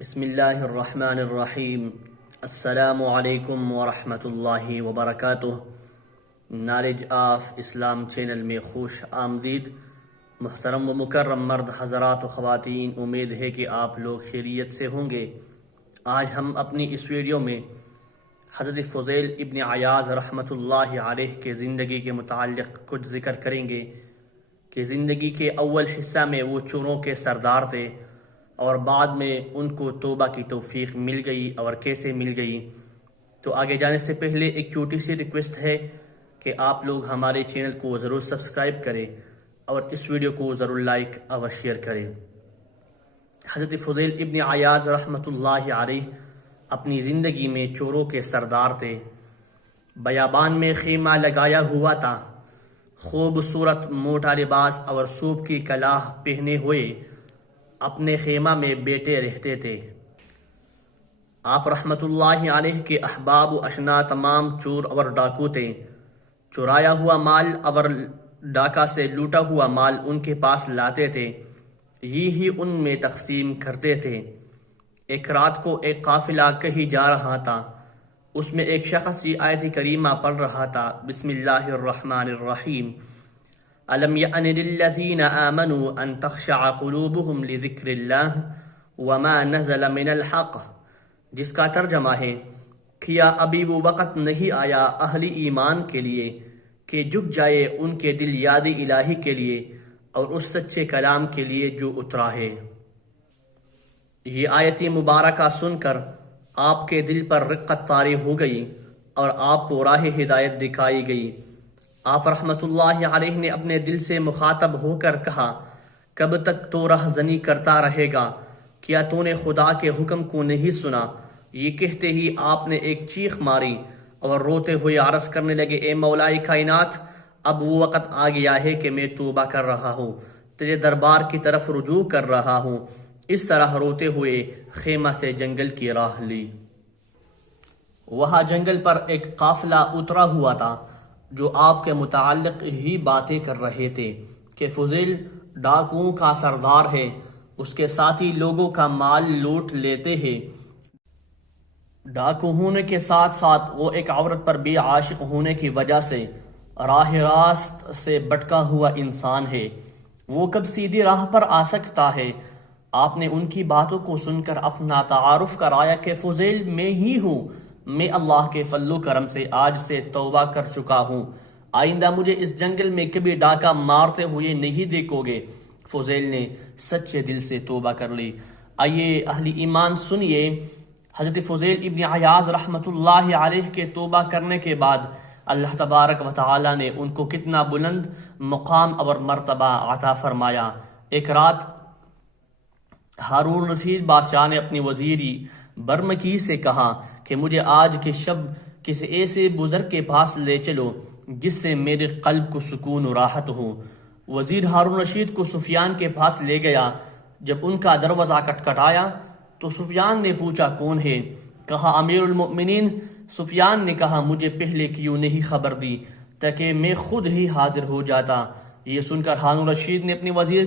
بسم اللہ الرحمن الرحیم۔ السلام علیکم ورحمۃ اللہ وبرکاتہ۔ نالج آف اسلام چینل میں خوش آمدید۔ محترم و مکرم مرد حضرات و خواتین، امید ہے کہ آپ لوگ خیریت سے ہوں گے۔ آج ہم اپنی اس ویڈیو میں حضرت فضیل ابن عیاض رحمۃ اللہ علیہ کے زندگی کے متعلق کچھ ذکر کریں گے کہ زندگی کے اول حصہ میں وہ چوروں کے سردار تھے اور بعد میں ان کو توبہ کی توفیق مل گئی، اور کیسے مل گئی۔ تو آگے جانے سے پہلے ایک چھوٹی سی ریکویسٹ ہے کہ آپ لوگ ہمارے چینل کو ضرور سبسکرائب کریں اور اس ویڈیو کو ضرور لائک اور شیئر کریں۔ حضرت فضیل ابن عیاض رحمۃ اللہ علیہ اپنی زندگی میں چوروں کے سردار تھے۔ بیابان میں خیمہ لگایا ہوا تھا، خوبصورت موٹا لباس اور صوف کی کلاه پہنے ہوئے اپنے خیمہ میں بیٹھے رہتے تھے۔ آپ رحمت اللہ علیہ کے احباب و اشنا تمام چور اور ڈاکو تھے۔ چرایا ہوا مال اور ڈاکہ سے لوٹا ہوا مال ان کے پاس لاتے تھے، یہی ان میں تقسیم کرتے تھے۔ ایک رات کو ایک قافلہ کہیں جا رہا تھا، اس میں ایک شخص یہ آیت کریمہ پڑھ رہا تھا، بسم اللہ الرحمن الرحیم، أَلَمْ يَأْنِ لِلَّذِينَ آمَنُوا أَن تَخْشَعَ قُلُوبُهُمْ لِذِكْرِ اللَّهِ وَمَا نَزَلَ مِنَ الْحَقِّ، جس کا ترجمہ ہے، کیا ابھی وہ وقت نہیں آیا اہل ایمان کے لیے کہ جھک جائے ان کے دل یاد الہی کے لیے اور اس سچے کلام کے لیے جو اترا ہے۔ یہ آیت مبارکہ سن کر آپ کے دل پر رقت طاری ہو گئی اور آپ کو راہ ہدایت دکھائی گئی۔ آپ رحمت اللہ علیہ نے اپنے دل سے مخاطب ہو کر کہا، کب تک تو راہ زنی کرتا رہے گا؟ کیا تو نے خدا کے حکم کو نہیں سنا؟ یہ کہتے ہی آپ نے ایک چیخ ماری اور روتے ہوئے عرض کرنے لگے، اے مولا کائنات، اب وہ وقت آ گیا ہے کہ میں توبہ کر رہا ہوں، تیرے دربار کی طرف رجوع کر رہا ہوں۔ اس طرح روتے ہوئے خیمہ سے جنگل کی راہ لی۔ وہاں جنگل پر ایک قافلہ اترا ہوا تھا جو آپ کے متعلق ہی باتیں کر رہے تھے کہ فضیل ڈاکوؤں کا سردار ہے، اس کے ساتھی لوگوں کا مال لوٹ لیتے ہیں۔ ڈاکو ہونے کے ساتھ ساتھ وہ ایک عورت پر بھی عاشق ہونے کی وجہ سے راہ راست سے بھٹکا ہوا انسان ہے، وہ کب سیدھی راہ پر آ سکتا ہے؟ آپ نے ان کی باتوں کو سن کر اپنا تعارف کرایا کہ فضیل میں ہی ہوں، میں اللہ کے فضل و کرم سے آج سے توبہ کر چکا ہوں، آئندہ مجھے اس جنگل میں کبھی ڈاکہ مارتے ہوئے نہیں دیکھو گے۔ فضیل نے سچے دل سے توبہ کر لی۔ آئیے اہل ایمان سنیے حضرت فضیل ابن عیاض رحمت اللہ علیہ کے توبہ کرنے کے بعد اللہ تبارک و تعالی نے ان کو کتنا بلند مقام اور مرتبہ عطا فرمایا۔ ایک رات ہارون رشید بادشاہ نے اپنی وزیری برمکی سے کہا کہ مجھے آج کی شب کسی ایسے بزرگ کے پاس لے چلو جس سے میرے قلب کو سکون و راحت ہو۔ وزیر ہارون رشید کو سفیان کے پاس لے گیا۔ جب ان کا دروازہ کھٹکھٹایا تو سفیان نے پوچھا، کون ہے؟ کہا، امیر المؤمنین۔ سفیان نے کہا، مجھے پہلے کیوں نہیں خبر دی تاکہ میں خود ہی حاضر ہو جاتا۔ یہ سن کر ہارون رشید نے اپنے وزیر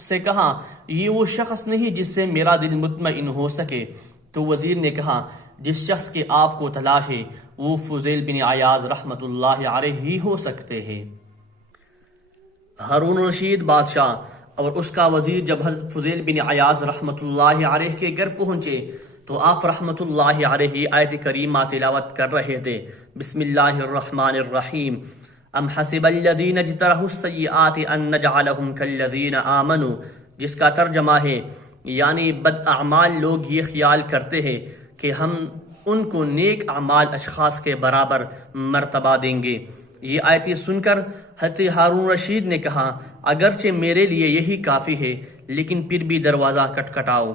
سے کہا، یہ وہ شخص نہیں جس سے میرا دل مطمئن ہو سکے۔ تو وزیر نے کہا، جس شخص کی آپ کو تلاش ہے وہ فضیل بن عیاض رحمت اللہ علیہ ہی ہو سکتے ہیں۔ ہارون رشید بادشاہ اور اس کا وزیر جب حضرت فضیل بن عیاض رحمت اللہ علیہ کے گھر پہنچے تو آپ رحمت اللہ علیہ آیت کریمہ تلاوت کر رہے تھے، بسم اللہ الرحمن الرحیم، ام حسب الذین اجترحوا السیئات ان نجعلہم کالذین آمنوا، جس کا ترجمہ ہے، یعنی بد اعمال لوگ یہ خیال کرتے ہیں کہ ہم ان کو نیک اعمال اشخاص کے برابر مرتبہ دیں گے۔ یہ آیتیں سن کر حضرت ہارون رشید نے کہا، اگرچہ میرے لیے یہی کافی ہے لیکن پھر بھی دروازہ کھٹکھٹاؤ۔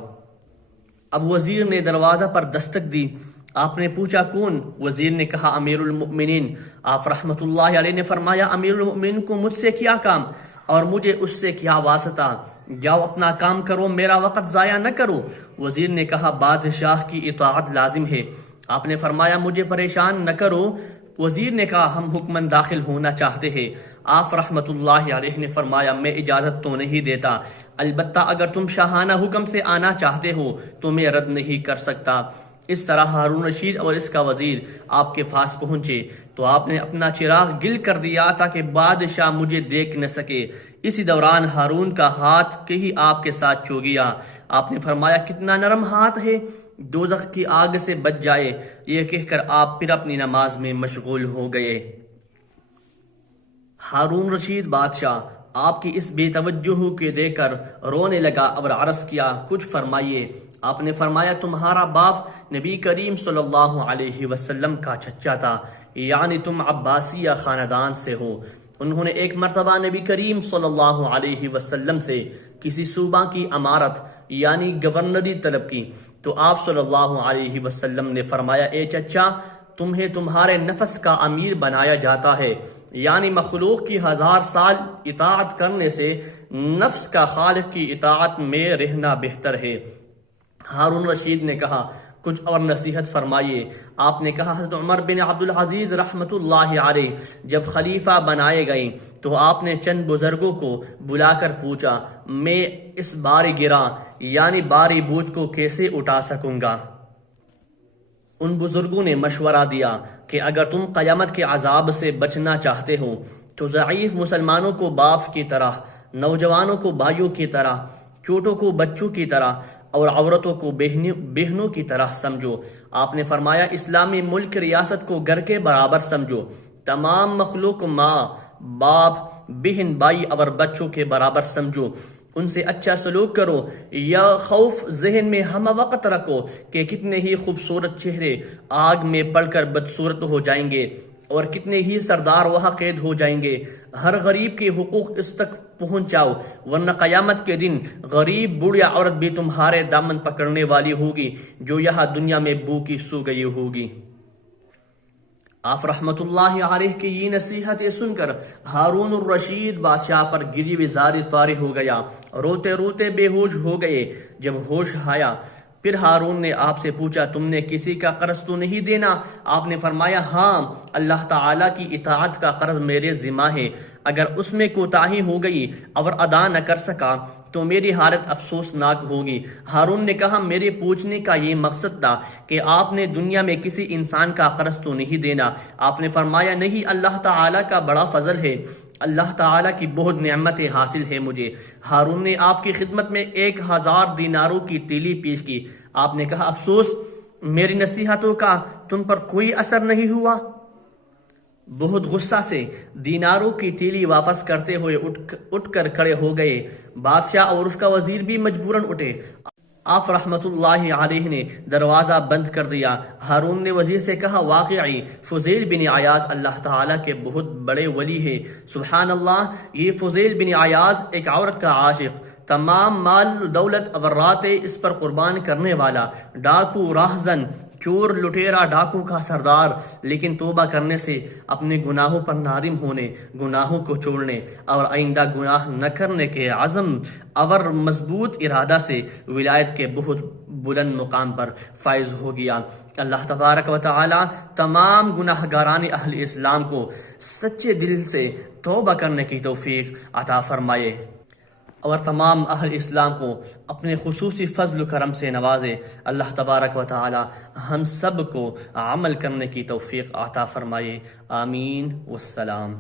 اب وزیر نے دروازہ پر دستک دی۔ آپ نے پوچھا، کون؟ وزیر نے کہا، امیر المؤمنین۔ آپ رحمت اللہ علیہ نے فرمایا، امیر المؤمنین کو مجھ سے کیا کام اور مجھے اس سے کیا واسطہ؟ جاؤ اپنا کام کرو، میرا وقت ضائع نہ کرو۔ وزیر نے کہا، بادشاہ کی اطاعت لازم ہے۔ آپ نے فرمایا، مجھے پریشان نہ کرو، وزیر نے کہا ہم حکمن داخل ہونا چاہتے ہیں۔ آپ رحمت اللہ علیہ نے فرمایا میں اجازت تو نہیں دیتا، البتہ اگر تم شاہانہ حکم سے آنا چاہتے ہو تو میں رد نہیں کر سکتا۔ اس طرح ہارون رشید اور اس کا وزیر آپ کے پاس پہنچے تو آپ نے اپنا چراغ گل کر دیا تاکہ بادشاہ مجھے دیکھ نہ سکے۔ اسی دوران ہارون کا ہاتھ کہیں آپ کے ساتھ چھو گیا۔ آپ نے فرمایا کتنا نرم ہاتھ ہے، دوزخ کی آگ سے بچ جائے۔ یہ کہہ کر آپ پھر اپنی نماز میں مشغول ہو گئے۔ ہارون رشید بادشاہ آپ کی اس بے توجہ کے دیکھ کر رونے لگا اور عرض کیا کچھ فرمائیے۔ آپ نے فرمایا تمہارا باپ نبی کریم صلی اللہ علیہ وسلم کا چچا تھا، یعنی تم عباسیہ خاندان سے ہو۔ انہوں نے ایک مرتبہ نبی کریم صلی اللہ علیہ وسلم سے کسی صوبہ کی امارت یعنی گورنری طلب کی تو آپ صلی اللہ علیہ وسلم نے فرمایا اے چچا، تمہیں تمہارے نفس کا امیر بنایا جاتا ہے، یعنی مخلوق کی 1000 سال اطاعت کرنے سے نفس کا خالق کی اطاعت میں رہنا بہتر ہے۔ ہارون رشید نے کہا کچھ اور نصیحت فرمائیے۔ آپ نے کہا حضرت عمر بن عبدالعزیز رحمت اللہ علیہ جب خلیفہ بنائے گئے تو آپ نے چند بزرگوں کو بلا کر پوچھا میں اس بار گراں یعنی باری بوجھ کو کیسے اٹھا سکوں گا؟ ان بزرگوں نے مشورہ دیا کہ اگر تم قیامت کے عذاب سے بچنا چاہتے ہو تو ضعیف مسلمانوں کو باپ کی طرح، نوجوانوں کو بھائیوں کی طرح، چوٹوں کو بچوں کی طرح اور عورتوں کو بہنوں کی طرح سمجھو۔ آپ نے فرمایا اسلامی ملک ریاست کو گھر کے برابر سمجھو، تمام مخلوق ماں، باپ، بہن، بھائی اور بچوں کے برابر سمجھو، ان سے اچھا سلوک کرو۔ یا خوف ذہن میں ہم وقت رکھو کہ کتنے ہی خوبصورت چہرے آگ میں پڑ کر بدصورت ہو جائیں گے اور کتنے ہی سردار وہاں قید ہو جائیں گے۔ ہر غریب کے حقوق اس تک پہنچاؤ، ورنہ قیامت کے دن غریب بوڑھ یا عورت بھی تمہارے دامن پکڑنے والی ہوگی جو یہاں دنیا میں بھوکی سو گئی ہوگی۔ آپ رحمت اللہ علیہ کی یہ نصیحتیں سن کر ہارون الرشید بادشاہ پر گری وزاری طاری ہو گیا، روتے روتے بے ہوش ہو گئے۔ جب ہوش آیا پھر ہارون نے آپ سے پوچھا تم نے کسی کا قرض تو نہیں دینا؟ آپ نے فرمایا ہاں، اللہ تعالیٰ کی اطاعت کا قرض میرے ذمہ ہے، اگر اس میں کوتاہی ہو گئی اور ادا نہ کر سکا تو میری حالت افسوسناک ہوگی۔ ہارون نے کہا میرے پوچھنے کا یہ مقصد تھا کہ آپ نے دنیا میں کسی انسان کا قرض تو نہیں دینا؟ آپ نے فرمایا نہیں، اللہ تعالیٰ کا بڑا فضل ہے، اللہ تعالیٰ کی بہت نعمتیں حاصل ہے مجھے۔ ہارون نے آپ کی خدمت میں 1000 دیناروں کی تیلی پیش کی۔ آپ نے کہا افسوس، میری نصیحتوں کا تم پر کوئی اثر نہیں ہوا؟ بہت غصہ سے دیناروں کی تیلی واپس کرتے ہوئے اٹھ کر کھڑے ہو گئے۔ بادشاہ اور اس کا وزیر بھی مجبوراً اٹھے۔ آپ رحمت اللہ علیہ نے دروازہ بند کر دیا۔ ہارون نے وزیر سے کہا واقعی فضیل بن عیاض اللہ تعالیٰ کے بہت بڑے ولی ہے۔ سبحان اللہ، یہ فضیل بن عیاض ایک عورت کا عاشق، تمام مال دولت اور راتیں اس پر قربان کرنے والا، ڈاکو، راہزن، چور، لٹیرا، ڈاکو کا سردار، لیکن توبہ کرنے سے اپنے گناہوں پر نادم ہونے، گناہوں کو چھوڑنے اور آئندہ گناہ نہ کرنے کے عزم اور مضبوط ارادہ سے ولایت کے بہت بلند مقام پر فائز ہو گیا۔ اللہ تبارک و تعالی تمام گناہ گاران اہل اسلام کو سچے دل سے توبہ کرنے کی توفیق عطا فرمائے اور تمام اہل اسلام کو اپنے خصوصی فضل و کرم سے نوازے۔ اللہ تبارک و تعالی ہم سب کو عمل کرنے کی توفیق عطا فرمائے۔ آمین والسلام۔